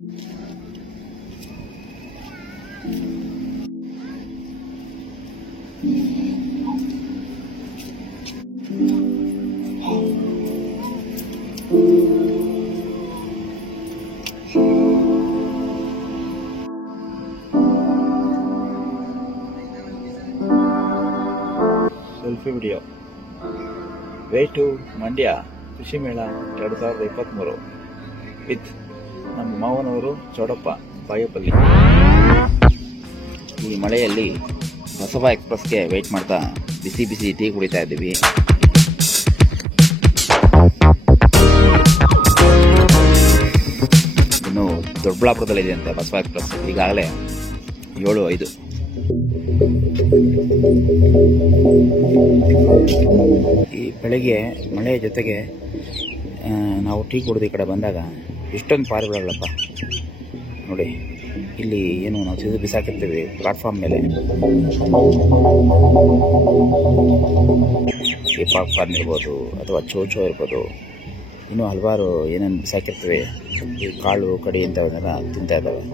Selfie video. Way to Mandya ಕೃಷಿ ಮೇಳ 2023 with ನಮ್ಮ ಮಾವನವರು ಚೌಡಪ್ಪ ಬಾಯಪಲ್ಲಿ. ಈ ಮಳೆಯಲ್ಲಿ ಬಸವ ಎಕ್ಸ್ಪ್ರೆಸ್ಗೆ ವೆಯ್ಟ್ ಮಾಡ್ತಾ ಬಿಸಿ ಬಿಸಿ ಟೀ ಕುಡಿತಾ ಇದ್ದೀವಿ. ಇನ್ನು ದೊಡ್ಡಬಳ್ಳಾಪುರದಲ್ಲಿದೆ ಅಂತೆ ಬಸವ ಎಕ್ಸ್ಪ್ರೆಸ್. ಈಗಾಗಲೇ 7:05. ಈ ಬೆಳಗ್ಗೆ ಮಳೆಯ ಜೊತೆಗೆ ನಾವು ಟೀ ಕುಡಿದು ಈ ಕಡೆ ಬಂದಾಗ ಇಷ್ಟೊಂದು ಪಾರಿವಾಳಗಳಪ್ಪ ನೋಡಿ. ಇಲ್ಲಿ ಏನು ನಾವು ಸಿದು ಬಿಸಾಕಿರ್ತೀವಿ ಪ್ಲಾಟ್ಫಾರ್ಮ್ ಮೇಲೆ, ಈ ಪಾಪ್ಕಾರ್ನ್ ಇರ್ಬೋದು ಅಥವಾ ಚೋಚೋ ಇರ್ಬೋದು, ಇನ್ನೂ ಹಲವಾರು ಏನೇನು ಬಿಸಾಕಿರ್ತೀವಿ. ಈ ಕಾಳು ಕಡಿ ಇಂಥವನ್ನೆಲ್ಲ ತಿಂತಾ ಇದ್ದಾವೆ.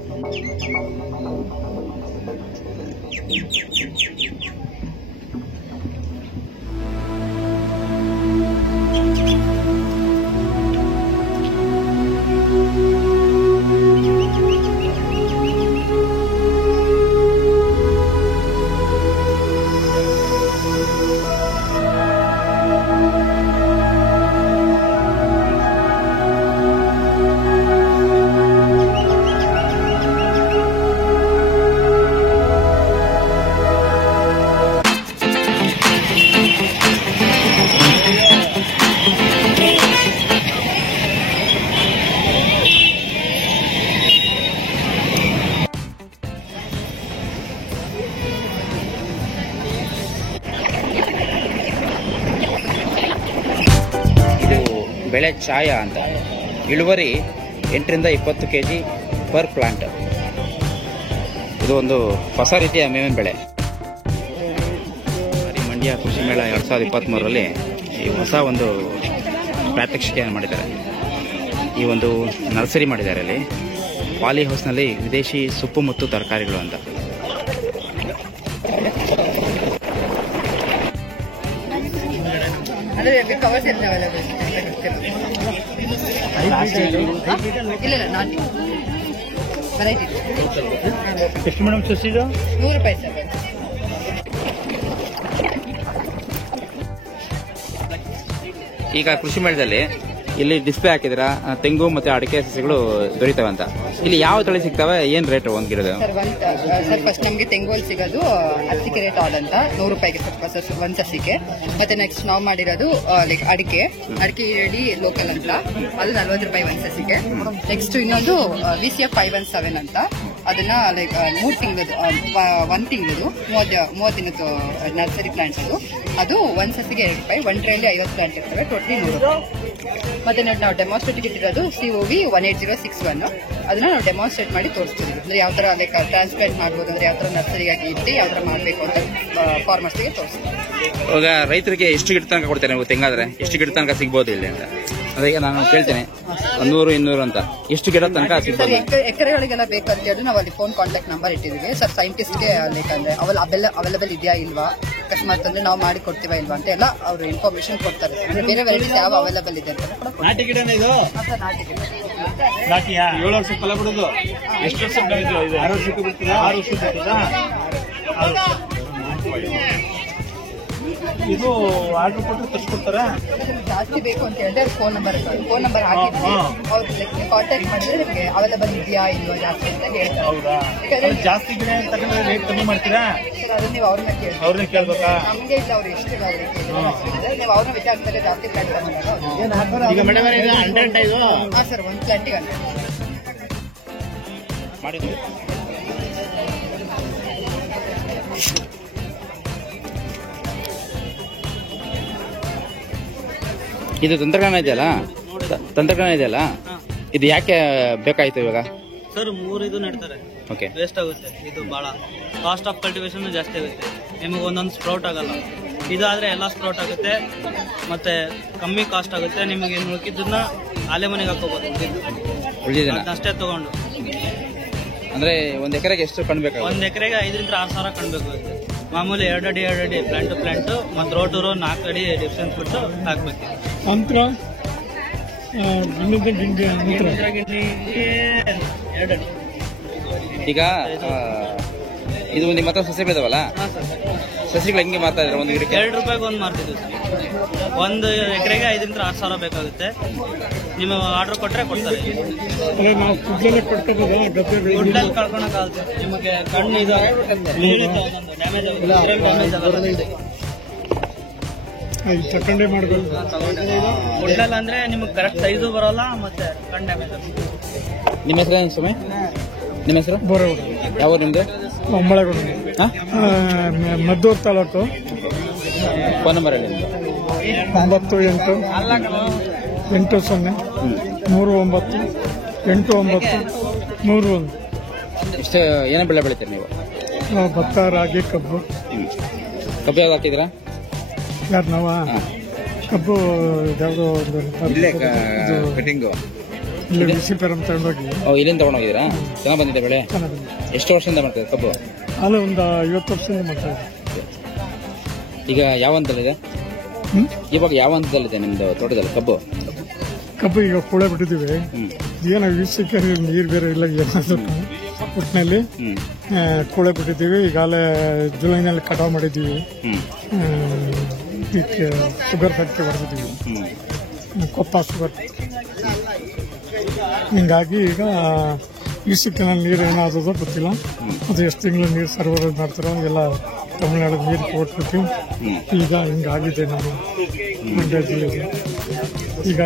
ಬೆಳೆ ಛಾಯ ಅಂತ. ಇಳುವರಿ 8ರಿಂದ 20 kg ಪರ್ ಪ್ಲಾಂಟ್. ಇದು ಒಂದು ಹೊಸ ರೀತಿಯ ಮೇವಿನ ಬೆಳೆ. ಮಂಡ್ಯ ಕೃಷಿ ಮೇಳ 2023ರಲ್ಲಿ ಈ ಹೊಸ ಒಂದು ಪ್ರಾತ್ಯಕ್ಷಿಕೆಯನ್ನು ಮಾಡಿದ್ದಾರೆ. ಈ ಒಂದು ನರ್ಸರಿ ಮಾಡಿದ್ದಾರೆ. ಅಲ್ಲಿ ಪಾಲಿ ಹೌಸ್ನಲ್ಲಿ ವಿದೇಶಿ ಸೊಪ್ಪು ಮತ್ತು ತರಕಾರಿಗಳು ಅಂತ. ಎಷ್ಟು ಮೇಡಮ್ ಸಸಿದು? 100 ರೂಪಾಯಿ ಸರ್. ಈಗ ಕೃಷಿ ಮೇಳದಲ್ಲಿ ಇಲ್ಲಿ ಡಿಸ್ಪ್ಲೇ ಹಾಕಿದ್ರ ತೆಂಗು ಮತ್ತೆ ಅಡಿಕೆ ಸಸಿಗಳು ದೊರೀತವೆ ಅಂತ. ಇಲ್ಲಿ ಯಾವ ತಳಿ ಸಿಗ್ತವೆ, ಏನ್ ರೇಟ್ ಒಂದ್ ಗಿಡದ? ಸರ್ ಫಸ್ಟ್ ನಮಗೆ ತೆಂಗೋಲ್ ಸಿಗೋದು ಅರಸಿಕೆರೆ ಟಾಲ್ ಅಂತ 100 ರೂಪಾಯಿಗೆ ಒಂದ್ ಸಸಿಗೆ. ಮತ್ತೆ ನೆಕ್ಸ್ಟ್ ನಾವು ಮಾಡಿರೋದು ಲೈಕ್ ಅಡಿಕೆ ಹೇಳಿ ಲೋಕಲ್ ಅಂತ, ಅದು 40 ರೂಪಾಯಿ ಒಂದ್ ಸಸಿಗೆ. ನೆಕ್ಸ್ಟ್ ಇನ್ನೊಂದು VCF 517 ಅಂತ, ಅದನ್ನ ಲೈಕ್ 3 ತಿಂಗಳದು 1 ತಿಂಗಳದು 30 ದಿನದ್ದು ನರ್ಸರಿ ಪ್ಲಾಂಟ್ಸ್. ಅದು ಒಂದ್ ಸಸಿಗೆ 2 ರೂಪಾಯಿ. 1 ಟ್ರೇಲಿ 50 ಪ್ಲಾಂಟ್ ಇರ್ತವೆ, ಟೋಟಲಿ 100 ರೂಪಾಯಿ. ಮತ್ತೆ ನಾವು ಡೆಮಾನ್ಸ್ಟ್ರೇಟ್ ಇಟ್ಟಿರೋದು COV 18061. ಅದನ್ನ ನಾವು ಡೆಮಾನ್ಸ್ಟ್ರೇಟ್ ಮಾಡಿ ತೋರಿಸ್ತೀವಿ. ಅಂದ್ರೆ ಯಾವ ತರ ಲೈಕ್ ಟ್ರಾನ್ಸ್ಪ್ಲಾಂಟ್ ಮಾಡ್ಬೋದು, ಅಂದ್ರೆ ಯಾವ ತರ ನರ್ಸರಿಯಾಗಿ ಇಟ್ಟು ಯಾವ ತರ ಮಾಡಬೇಕು ಅಂತ ಫಾರ್ಮರ್ಸ್ಗೆ ತೋರಿಸ್ತೀವಿ. ಇವಾಗ ರೈತರಿಗೆ ಎಷ್ಟು ಗಿಡ ತನಕ ಕೊಡ್ತೇನೆ ನೀವು ತೆಂಗಾದ್ರೆ? ಎಷ್ಟು ಗಿಡ ತನಕ ಸಿಗ್ಬೋದು ಇಲ್ಲಿ ಅಂತ? ಅದಕ್ಕೆ ನಾನು ಕೇಳ್ತೇನೆ, 100-200 ಅಂತ ಎಷ್ಟು ಗಿಡ ತನಕ ಸಿಗ್ಬೋದು? ಎಕರೆಗಳಿಗೆಲ್ಲ ಬೇಕಂತ ಹೇಳಿ ನಾವು ಅಲ್ಲಿ ಫೋನ್ ಕಾಂಟ್ಯಾಕ್ಟ್ ನಂಬರ್ ಇಟ್ಟಿದ್ದೀವಿ ಸರ್. ಸೈಂಟಿಸ್ಟ್ಗೆ ಬೇಕಂದ್ರೆ ಅವೈಲೇಬಲ್ ಇದೆಯಾ ಇಲ್ವಾ, ಅಕಸ್ಮಾತ್ ಅಂದ್ರೆ ನಾವು ಮಾಡಿ ಕೊಡ್ತೀವಾ ಇಲ್ವಾ ಅಂತ ಎಲ್ಲ ಅವರು ಇನ್ಫಾರ್ಮೇಶನ್ ಕೊಡ್ತಾರೆ. ಅಂದ್ರೆ ಬೇರೆ ವೆರೈಟೀಸ್ ಯಾವ ಅವೈಲೇಬಲ್ ಇದೆ ಅಂತ. ನಾಟಿ ಗಿಡನೇ ಇದು? ನಾಟಿ ಗಿಡ. ನಾಟಿಯಾ? 7 ವರ್ಷಕ್ಕೆ ಫಲ ಬಿಡೋದು? ಎಷ್ಟು ವರ್ಷಕ್ಕೆ ಬಿಡ್ತೀರಾ? 6 ವರ್ಷಕ್ಕೆ ಬಿಡ್ತೀರಾ? 6 ವರ್ಷಕ್ಕೆ ಬಿಡ್ತೀರಾ? ಇದು ಆರ್ಡರ್ ಕೊಟ್ಟರೆ ತರಿಸ್ಕೊಡ್ತಾರ? ಜಾಸ್ತಿ ಬೇಕು ಅಂತ ಹೇಳಿದ್ರೆ ಫೋನ್ ನಂಬರ್ ಹಾಕಿದ್ವಿ, ಅವ್ರು ಕಾಂಟ್ಯಾಕ್ಟ್ ಮಾಡಿದ್ರೆ ನಿಮಗೆ ಅವೈಲೇಬಲ್ ಇದೆಯಾ ಇಲ್ವಾ ಜಾಸ್ತಿ ಅಂತ ಹೇಳ್ತಾರೆ. ಹೌದಾ? ಜಾಸ್ತಿ ಗಿಡ ತಗೊಂಡ್ರೆ ರೇಟ್ ಕಮ್ಮಿ ಮಾಡ್ತೀರಾ? ಅದನ್ನ ನೀವು ಅವ್ರನ್ನ ಕೇಳ್ಬೇಕಾ? ನಮಗೆ ಇಲ್ಲ, ಅವ್ರು ಎಷ್ಟು ನೀವು ಅವ್ರನ್ನ ವಿಚಾರಿಸಿದ್ರೆ ಜಾಸ್ತಿ ಪ್ಲಾಂಟ್ ತಗೊಂಡಾಗ. ಈಗ ಮೇಡಮ್ ಇದು 100 ಇದು? ಹಾಂ ಸರ್, ಒಂದು ಪ್ಲಾಂಟಿಗೆ 100 ಮಾಡಿದ್ವಿ. ಇದು ತಂತ್ರಜ್ಞಾನ ಇದೆಯಲ್ಲ, ಇದು ಯಾಕೆ ಬೇಕಾಯ್ತು ಇವಾಗ? ಸರ್ 3 ಇದು ನೆಡ್ತಾರೆ, ವೇಸ್ಟ್ ಆಗುತ್ತೆ. ಇದು ಬಹಳ ಕಾಸ್ಟ್ ಆಫ್ ಕಲ್ಟಿವೇಶನ್ ಜಾಸ್ತಿ ಆಗುತ್ತೆ. ನಿಮಗೆ ಒಂದೊಂದು ಸ್ಪ್ರೌಟ್ ಆಗಲ್ಲ. ಇದಾದ್ರೆ ಎಲ್ಲ ಸ್ಪ್ರೌಟ್ ಆಗುತ್ತೆ, ಮತ್ತೆ ಕಮ್ಮಿ ಕಾಸ್ಟ್ ಆಗುತ್ತೆ. ನಿಮಗೆ ಉಳ್ಕಿದ್ದನ್ನ ಆಲೆ ಮನೆಗೆ ಹಾಕೋಬಹುದು, ಉಳಿದಿದ್ದನ್ನ ಅಷ್ಟೇ ತಗೊಂಡು. ಅಂದ್ರೆ ಒಂದು ಎಕರೆಗೆ ಎಷ್ಟು ಕಣ್ಬೇಕು? 1 ಎಕರೆಗೆ 5 ರಿಂದ 6 ಸಾವಿರ ಕಣ್ಬೇಕಾಗುತ್ತೆ. ಮಾಮೂಲಿ 2 ಅಡಿ ಪ್ಲಾಂಟ್ ಟು ಪ್ಲಾಂಟ್, ಮತ್ತು ರೋ ಟು ರೋ 4 ಅಡಿ ಡಿಸ್ಟೆನ್ಸ್ ಬಿಟ್ಟು ಹಾಕ್ಬೇಕು. ಅಂತರ ಗಿಂಡಿ 2 ಅಡಿ. ಈಗ ಇದು ನಿಮ್ಮ ಹತ್ರ ಸಸಿ ಬೆಳೆದವಲ್ಲ, ಹಾಂ ಸರ್. ಸಸಿಗಳು ಹೆಂಗೆ ಮಾರ್ತಾ ಇದ್ದಾರೆ? ಒಂದು ಗಿಡಕ್ಕೆ 2 ರೂಪಾಯಿಗೆ ಒಂದು ಮಾರ್ತಿದ್ವಿ ಸರ್. 1 ಎಕರೆಗೆ 5 ರಿಂದ 6 ಸಾವಿರ ಬೇಕಾಗುತ್ತೆ. ನೀವು ಆರ್ಡರ್ ಕೊಟ್ಟರೆ ಕೊಡ್ತಾರೆ. ನಾವು ಫುಡ್ಡಲ್ಲೇ ಕೊಡ್ಕೋಬೋದು, ದುಡ್ಡಲ್ಲಿ ಕಳ್ಕೊಳಕ್ಕಾಗುತ್ತೆ. ನಿಮಗೆ ಕಣ್ಣು ಇದು ಡ್ಯಾಮೇಜ್ ಆಗುತ್ತೆ. ತಕೊಂಡೇ ಮಾಡಬೇಕು. ದುಡ್ಡಲ್ಲ ಅಂದ್ರೆ ನಿಮಗೆ ಕರೆಕ್ಟ್ ಸೈಜು ಬರೋಲ್ಲ, ಮತ್ತೆ ಕಣ್ಣು ಡ್ಯಾಮೇಜ್ ಆಗುತ್ತೆ. ನಿಮ್ಮ ಹೆಸರು ಏನು ಸ್ವಾಮಿ? ನಿಮ್ಮ ಹೆಸರು? ಬೋರೇಗೌಡ. ಯಾವ ನಿಮ್ದು? ಅಂಬಳಗೌಡ. ಮದ್ದೂರು ತಾಲೂಕು. ಫೋನ್ ನಂಬರ್ ಹೇಳಿ ನಿಮ್ದು. 9880398981. ಇಷ್ಟು ಏನೋ ಬೆಳೆ ಬೆಳಿತೀರಿ ನೀವು? ಭತ್ತ, ರಾಗಿ, ಕಬ್ಬು. ಕಬ್ಬು ಯಾವ್ದು ಹಾಕಿದ್ದೀರಾ? ಯಾರು ನಾವ? ಕಬ್ಬು ಯಾವುದೋ ಒಂದು ಕಟಿಂಗು ಇಲ್ಲಿ ಬಿಸಿಪೇರಂ ತಗೊಂಡೋಗಿ. ಇಲ್ಲಿಂದ ತಗೊಂಡೋಗಿದ್ದೀರಾ? ಚೆನ್ನಾಗಿ ಬಂದಿದೆ ಬೆಳೆ? ಚೆನ್ನಾಗಿ ಬಂದಿದೆ. ಎಷ್ಟು ವರ್ಷದಿಂದ ಮಾಡ್ತೀರಾ ಕಬ್ಬು? ಅಲ್ಲ, ಒಂದು 50 ವರ್ಷದಿಂದ ಮಾಡ್ತಾ ಇದ್ದೀವಿ. ಈಗ ಯಾವ ಹಂತದಲ್ಲಿದೆ? ಇವಾಗ ಯಾವ ಹಂತದಲ್ಲಿದೆ ನಿಮ್ದು ತೋಟದಲ್ಲಿ ಕಬ್ಬು? ಕಬ್ಬು ಈಗ ಕೂಳೆ ಬಿಟ್ಟಿದ್ದೀವಿ. ಏನೋ ವೀಸಕ್ಕೆ ನೀರು ಬೇರೆ ಇಲ್ಲ, ಏನಾದ್ರು ಒಟ್ಟಿನಲ್ಲಿ ಕೂಳೆ ಬಿಟ್ಟಿದ್ದೀವಿ. ಈಗಾಗಲೇ ಜುಲೈನಲ್ಲಿ ಕಟಾವು ಮಾಡಿದ್ದೀವಿ. ಇದಕ್ಕೆ ಶುಗರ್ ಫ್ಯಾಕ್ಟ್ರಿ ಹೊಡೆದಿದ್ದೀವಿ, ಕೊಪ್ಪ ಶುಗರ್. ಹಿಂಗಾಗಿ ಈಗ ವೀಸಕ್ಕಿನಲ್ಲಿ ನೀರು ಏನಾದೋ ಗೊತ್ತಿಲ್ಲ. ಅದು ಎಷ್ಟು ತಿಂಗಳು ನೀರು ಸರ್ವರ್ ಮಾಡ್ತಾರೋ ಎಲ್ಲ ತಮಿಳುನಾಡು ನೀರು ಕೊಟ್ಬಿಟ್ಟು ಈಗ ಹಿಂಗಾಗಿದೆ ನಮ್ಮ ಮಂಡ್ಯ ಜಿಲ್ಲೆಗೆ. ಈಗ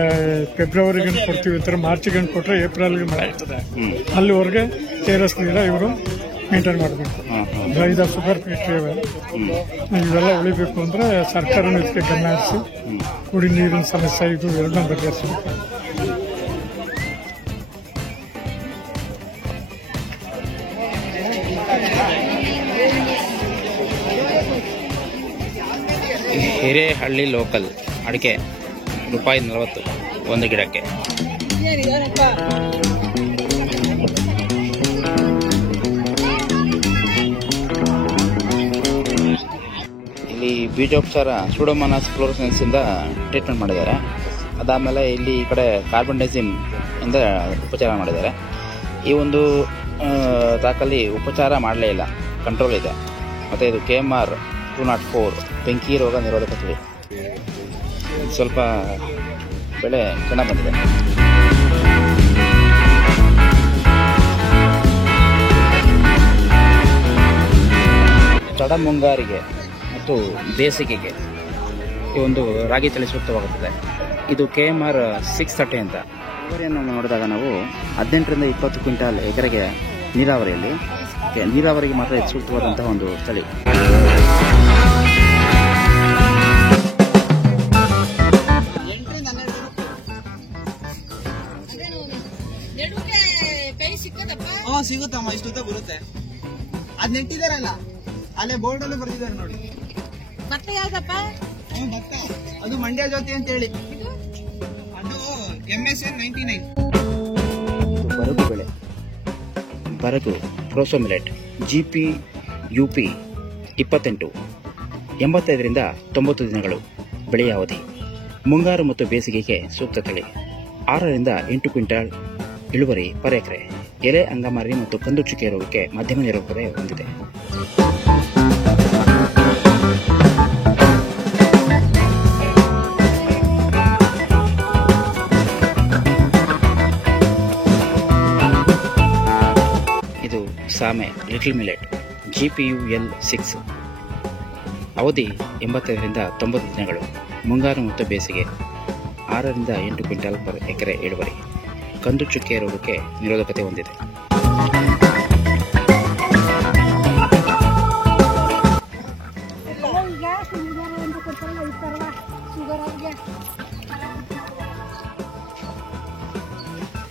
ಫೆಬ್ರವರಿಗೆ ಕೊಡ್ತೀವಿ ಅಂತಾರೆ, ಮಾರ್ಚಿಗೆ ಕೊಟ್ಟರೆ ಏಪ್ರಿಲ್ಗೆ ಮಾಡ್ತದೆ. ಅಲ್ಲಿವರೆಗೆ ಟೆರಸ್ ನೀರ ಇವರು ಮೇಂಟೈನ್ ಮಾಡಬೇಕು. ಐದು ಶುಗರ್ ಫ್ಯಾಕ್ಟ್ರಿ ಇವೆಲ್ಲ ಉಳಿಬೇಕು ಅಂದ್ರೆ ಸರ್ಕಾರನೂ ಇದಕ್ಕೆ ಗಮನ ಹರಿಸಿ ಕುಡಿ ನೀರಿನ ಸಮಸ್ಯೆ ಇದು ಎರಡನ್ನ ಬಗೆಹರಿಸಬೇಕು. ಹಿರೇಹಳ್ಳಿ ಲೋಕಲ್ ಅಡಿಕೆ ₹40 ಒಂದು ಗಿಡಕ್ಕೆ. ಇಲ್ಲಿ ಬೀಜೋಪಚಾರ ಸೂಡೋಮೋನಾಸ್ ಫ್ಲೋರಸೆನ್ಸ್ ಇಂದ ಟ್ರೀಟ್ಮೆಂಟ್ ಮಾಡಿದ್ದಾರೆ. ಅದಾದಮೇಲೆ ಇಲ್ಲಿ ಈ ಕಡೆ ಕಾರ್ಬನ್ಡೈಸಿಮ್ ಇಂದ ಉಪಚಾರ ಮಾಡಿದ್ದಾರೆ. ಈ ಒಂದು ತಾಕಲ್ಲಿ ಉಪಚಾರ ಮಾಡಲೇ ಇಲ್ಲ, ಕಂಟ್ರೋಲ್ ಇದೆ. ಮತ್ತು ಇದು KMR 204 ಬೆಂಕಿ ರೋಗ ನಿರೋಧಕ ತಳಿ. ಸ್ವಲ್ಪ ಬೆಳೆ ಚೆನ್ನಾಗಿ ಬಂದಿದೆ. ತಡ ಮುಂಗಾರಿಗೆ ಮತ್ತು ಬೇಸಿಗೆಗೆ ಈ ಒಂದು ರಾಗಿ ತಳಿ ಸೂಕ್ತವಾಗುತ್ತದೆ. ಇದು KMR 630 ಅಂತ. ಇಳುವರಿಯನ್ನು ನೋಡಿದಾಗ ನಾವು 18 ರಿಂದ 20 ಕ್ವಿಂಟಾಲ್ ಎಕರೆಗೆ ನೀರಾವರಿಗೆ ಮಾತ್ರ ಇದು ಸೂಕ್ತವಾದಂತಹ ಒಂದು ತಳಿ. ಸಿಗುತ್ತಮ್ಮ, ಇಷ್ಟುತ್ತ ಬರುತ್ತೆ. ಅದ್ ನೆಟ್ಟಿದಾರಲ್ಲ, ಅಲ್ಲೇ ಬೋರ್ಡ್ ಅಲ್ಲೂ ಬರ್ತಿದ್ದಾರೆ ನೋಡಿ. ಭತ್ತ ಯಾವ್ದಪ್ಪ? ಭತ್ತ ಅದು ಮಂಡ್ಯ ಜ್ಯೋತಿ ಅಂತ ಹೇಳಿ, ಅದು MSN 99. ಬರಗು ಬೆಳೆ, ಬರಗು ಪ್ರೋಸೋ ಮಿಲೆಟ್ GPUP 28 85 ರಿಂದ 90 ದಿನಗಳು ಬೆಳೆಯ ಅವಧಿ. ಮುಂಗಾರು ಮತ್ತು ಬೇಸಿಗೆಗೆ ಸೂಕ್ತ ತಳಿ. 6 ರಿಂದ 8 ಕ್ವಿಂಟಾಲ್ ಇಳುವರಿ ಪರ್ ಎಕರೆ. ಎಲೆ ಅಂಗಮಾರಿ ಮತ್ತು ಕಂದು ಚುಕ್ಕೆ ರೋಗಕ್ಕೆ ಮಧ್ಯಮ ನಿರೋಧಕತೆ ಹೊಂದಿದೆ. ಇದು ಸಾಮೆ ಲಿಟಲ್ ಮಿಲೆಟ್ GPUL 6 ಅವಧಿ 85 ರಿಂದ 90 ದಿನಗಳು. ಮುಂಗಾರು ಮತ್ತು ಬೇಸಿಗೆ. 6 ರಿಂದ 8 ಕ್ವಿಂಟಾಲ್ ಪರ್ ಎಕರೆ ಇಳುವರಿ. ಕಂದು ಚುಕ್ಕೆ ರೋಗಕ್ಕೆ ನಿರೋಧಕತೆ ಹೊಂದಿದೆ.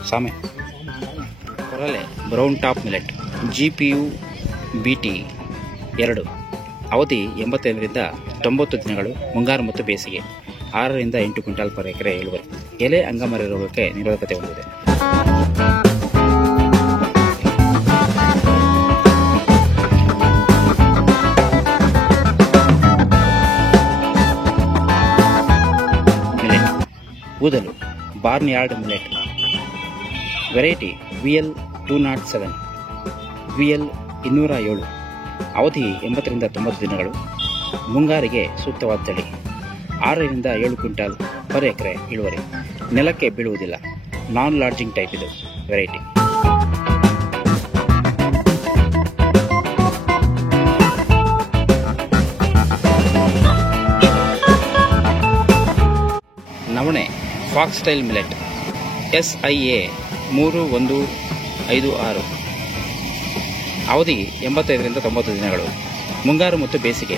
ಸಾಮೆ ಕೊರಲೆ ಬ್ರೌನ್ ಟಾಪ್ ಮಿಲೆಟ್ GPUBT 2 ಅವಧಿ 85 ರಿಂದ 90 ದಿನಗಳು. ಮುಂಗಾರು ಮತ್ತು ಬೇಸಿಗೆ. 6 ರಿಂದ 8 ಕ್ವಿಂಟಾಲ್ ಪರ್ ಎಕರೆ ಇಳುವರಿ. ಎಲೆ ಅಂಗಮಾರಿ ರೋಗಕ್ಕೆ ನಿರೋಧಕತೆ ಹೊಂದಿದೆ. ಊದಲು Born yard millet. Variety VL 207, VL 207. ಅವಧಿ 80ರಿಂದ 90 ದಿನಗಳು. ಮುಂಗಾರಿಗೆ ಸೂಕ್ತವಾದ ತಳಿ. 6ರಿಂದ 7 ಕ್ವಿಂಟಾಲ್ ಪರ್ ಎಕರೆ ಇಳುವರಿ. ನೆಲಕ್ಕೆ ಬೀಳುವುದಿಲ್ಲ. ನಾನ್ ಲಾಡ್ಜಿಂಗ್ ಟೈಪ್ ಇದು ವೆರೈಟಿ. ನವಣೆ ಫಾಕ್ಸ್ ಸ್ಟೈಲ್ ಮಿಲೆಟ್ SIA 3156. ಅವಧಿ 85ರಿಂದ 90 ದಿನಗಳು. ಮುಂಗಾರು ಮತ್ತು ಬೇಸಿಗೆ,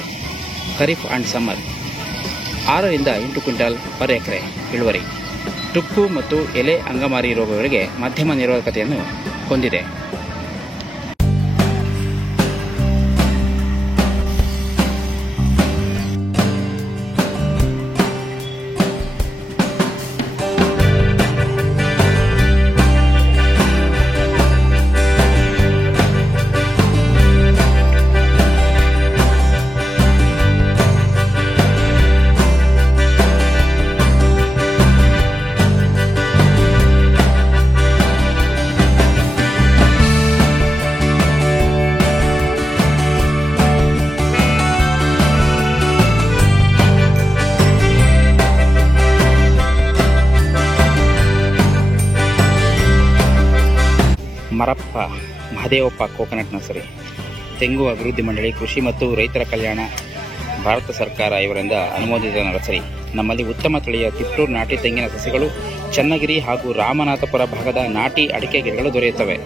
ಖರೀಫ್ ಅಂಡ್ ಸಮ್ಮರ್. 6ರಿಂದ 8 ಕ್ವಿಂಟಾಲ್ ಪರ್ ಎಕರೆ ಇಳುವರಿ. ತುಕ್ಕು ಮತ್ತು ಎಲೆ ಅಂಗಮಾರಿ ರೋಗಗಳಿಗೆ ಮಧ್ಯಮ ನಿರೋಧಕತೆಯನ್ನು ಹೊಂದಿದೆ. ಮರಪ್ಪ ಮಹದೇವಪ್ಪ ಕೋಕೋನಟ್ ನರ್ಸರಿ, ತೆಂಗು ಅಭಿವೃದ್ಧಿ ಮಂಡಳಿ, ಕೃಷಿ ಮತ್ತು ರೈತರ ಕಲ್ಯಾಣ, ಭಾರತ ಸರ್ಕಾರ ಇವರಿಂದ ಅನುಮೋದಿತ ನರ್ಸರಿ. ನಮ್ಮಲ್ಲಿ ಉತ್ತಮ ತಳಿಯ ತಿಪ್ಟೂರು ನಾಟಿ ತೆಂಗಿನ ಸಸಿಗಳು, ಚನ್ನಗಿರಿ ಹಾಗೂ ರಾಮನಾಥಪುರ ಭಾಗದ ನಾಟಿ ಅಡಿಕೆ ಗಿಡಗಳು ದೊರೆಯುತ್ತವೆ.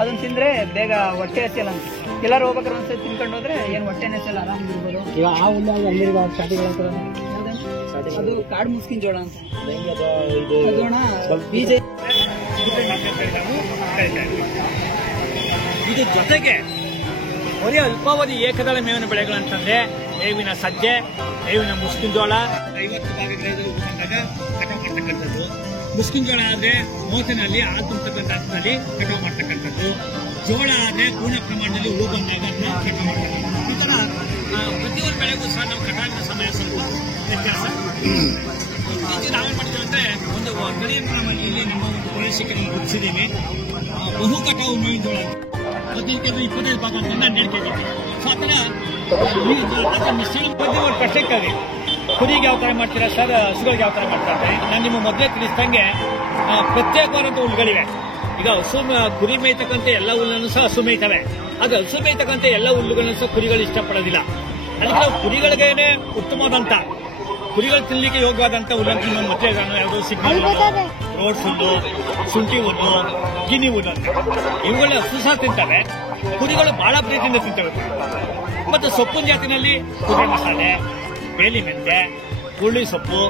ಅದನ್ನ ತಿಂದ್ರೆ ಬೇಗ ಹೊಟ್ಟೆ ಹಸಿಯಲ್ಲ ಅಂತ. ಎಲ್ಲರೂ ಹೋಗ್ಬೇಕಾದ್ರೆ ಒಂದ್ಸತಿ ತಿನ್ಕೊಂಡು ಹೋದ್ರೆ ಏನ್ ಹೊಟ್ಟೆ ಹಸಿಯಲ್ಲ, ಆರಾಮಾಗಿರ್ಬೋದು. ಈಗ ಆ ಹುಲ್ಲು ಅದು ಕಾಡು ಮುಸ್ಕಿನ ಜೋಳ ಅಂತ. ಜೋಳ ಬೀಜ ಇದು ಜೊತೆಗೆ ಬರೀ ಅಲ್ಪಾವಧಿ ಏಕದಳ ಮೇವಿನ ಬೆಳೆಗಳಂತಂದ್ರೆ ಮೇವಿನ ಸಜ್ಜೆ, ಮೇವಿನ ಮುಸ್ಕಿನ ಜೋಳ 50 ಭಾಗಗಳಲ್ಲಿ ಕಟಾವು ಮಾಡ್ತಕ್ಕಂಥದ್ದು. ಮುಸ್ಕಿನ ಜೋಳ ಆದ್ರೆ ಮೋತಿನಲ್ಲಿ ಹಾಲು ತುಂಬತಕ್ಕಂಥ ಹಂತದಲ್ಲಿ ಕಟಾವು ಮಾಡ್ತಕ್ಕಂಥದ್ದು. ಜೋಳ ಆದ್ರೆ ಪೂರ್ಣ ಪ್ರಮಾಣದಲ್ಲಿ ಹೂ ಬಂದಾಗ ಕಟಾವು ಮಾಡ್ತಕ್ಕಂಥದ್ದು. ಈ ತರ ಪ್ರತಿಯೊಂದು ಬೆಳೆಗೂ ಸಹ ನಾವು ಕಟಾವಿನ ಸಮಯ ಸ್ವಲ್ಪ ವ್ಯತ್ಯಾಸ. ನಾವೇನ್ ಮಾಡಿದ್ದೇವೆ ಅಂದ್ರೆ ಒಂದು ಕಡಿಮೆ ಪ್ರಮಾಣದಲ್ಲಿ ಇಲ್ಲಿ ನಿಮ್ಮ ಒಂದು ಪ್ರದೇಶಕ್ಕೆ ನಾವು ಗುರುತಿಸಿದ್ದೀವಿ. ಬಹು ಕಟಾವು ಮೇವಿನ ಜೋಳ 15-25 ಭಾಗ ಅಂತ 12 kg. ಸೊ ಆ ಥರ ಮಿಶ್ರಣ ಒಂದು ಪ್ರಶ್ನೆಕ್ಕಾಗಿ ಕುರಿಗೆ ಯಾವ ಥರ ಮಾಡ್ತೀರಾ ಸರ್, ಹಸುಗಳಿಗೆ ಯಾವ ಥರ ಮಾಡ್ತಾರೆ? ನಾನು ನಿಮ್ಮ ಮೊದಲೇ ತಿಳಿಸ್ದಂಗೆ ಪ್ರತ್ಯೇಕವಾದಂಥ ಹುಲ್ಲುಗಳಿವೆ. ಈಗ ಹಸು ಕುರಿ ಮೇಯ್ತಕ್ಕಂಥ ಎಲ್ಲ ಹುಲ್ಲನ್ನು ಸಹ ಹಸು ಮೇಯ್ತವೆ. ಅದು ಹಸು ಮೇಯ್ತಕ್ಕಂಥ ಎಲ್ಲ ಹುಲ್ಲುಗಳನ್ನು ಸಹ ಕುರಿಗಳು ಇಷ್ಟಪಡೋದಿಲ್ಲ. ಅದಕ್ಕೆ ನಾವು ಕುರಿಗಳಿಗೇನೆ ಉತ್ತಮವಾದಂಥ ಕುರಿಗಳು ತಿನ್ನಲಿಕ್ಕೆ ಯೋಗ್ಯವಾದಂಥ ಹುಲ್ಲಂತ ನಮ್ಮ ಮತ್ತೆ ಯಾವುದು ಸಿಗ್ನಲ್ ರೋಡ್ ಹುಲ್ಲು, ಶುಂಠಿ ಹುಲ್ಲು, ಗಿನಿ ಹುಲ್ಲು ಅಂತ ಇವುಗಳ ಹಸು ಸಹ ತಿಂತವೆ. ಕುರಿಗಳು ಬಹಳ ಪ್ರೀತಿಯಿಂದ ತಿಂತವೆ. ಮತ್ತು ಸೊಪ್ಪಿನ ಜಾತಿನಲ್ಲಿ ಕುದುರೆ ಮಸಾಲೆ, ಬೇಲಿ ಮೆಂತೆ, ಹುರುಳಿ ಸೊಪ್ಪು,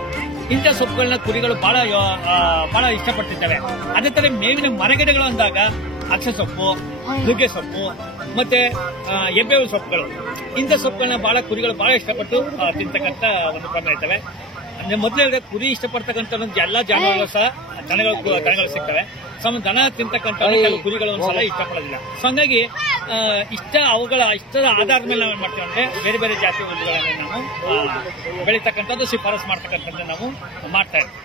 ಇಂಥ ಸೊಪ್ಪುಗಳನ್ನ ಕುರಿಗಳು ಬಹಳ ಇಷ್ಟಪಡ್ತಿರ್ತವೆ. ಅದೇ ತರ ಮೇವಿನ ಮರಗಿಡಗಳು ಅಂದಾಗ ಅಕ್ಷ ಸೊಪ್ಪು, ನುಗ್ಗೆ ಸೊಪ್ಪು ಮತ್ತೆ ಎಬ್ಬೇವು ಸೊಪ್ಪುಗಳು, ಇಂಥ ಸೊಪ್ಪುಗಳನ್ನ ಬಹಳ ಕುರಿಗಳು ಬಹಳ ಇಷ್ಟಪಟ್ಟು ತಿಂತಕ್ಕಂಥ ಒಂದು ಕ್ರಮ ಇರ್ತವೆ. ಅಂದ್ರೆ ಮೊದಲೇ ಕುರಿ ಇಷ್ಟಪಡ್ತಕ್ಕಂಥ ಎಲ್ಲ ಜಾನುವಾರುಗಳು ಸಹ ದನಗಳು ಸಿಗ್ತವೆ. ದನ ತಿಂತಕ್ಕಂಥ ಕೆಲವು ಕುರಿಗಳು ಒಂದ್ಸಲ ಇಷ್ಟಪಡೋದಿಲ್ಲ. ಸೊ ಹಂಗಾಗಿ ಅವುಗಳ ಇಷ್ಟದ ಆಧಾರದ ಮೇಲೆ ನಾವು ಮಾಡ್ತೀವಿ ಅಂದ್ರೆ ಬೇರೆ ಬೇರೆ ಜಾತಿ ಹುಲ್ಲುಗಳನ್ನು ನಾವು ಬೆಳೀತಕ್ಕಂಥದ್ದು ಶಿಫಾರಸು ಮಾಡ್ತಕ್ಕಂಥದ್ದು ನಾವು ಮಾಡ್ತಾ ಇದ್ದೀವಿ.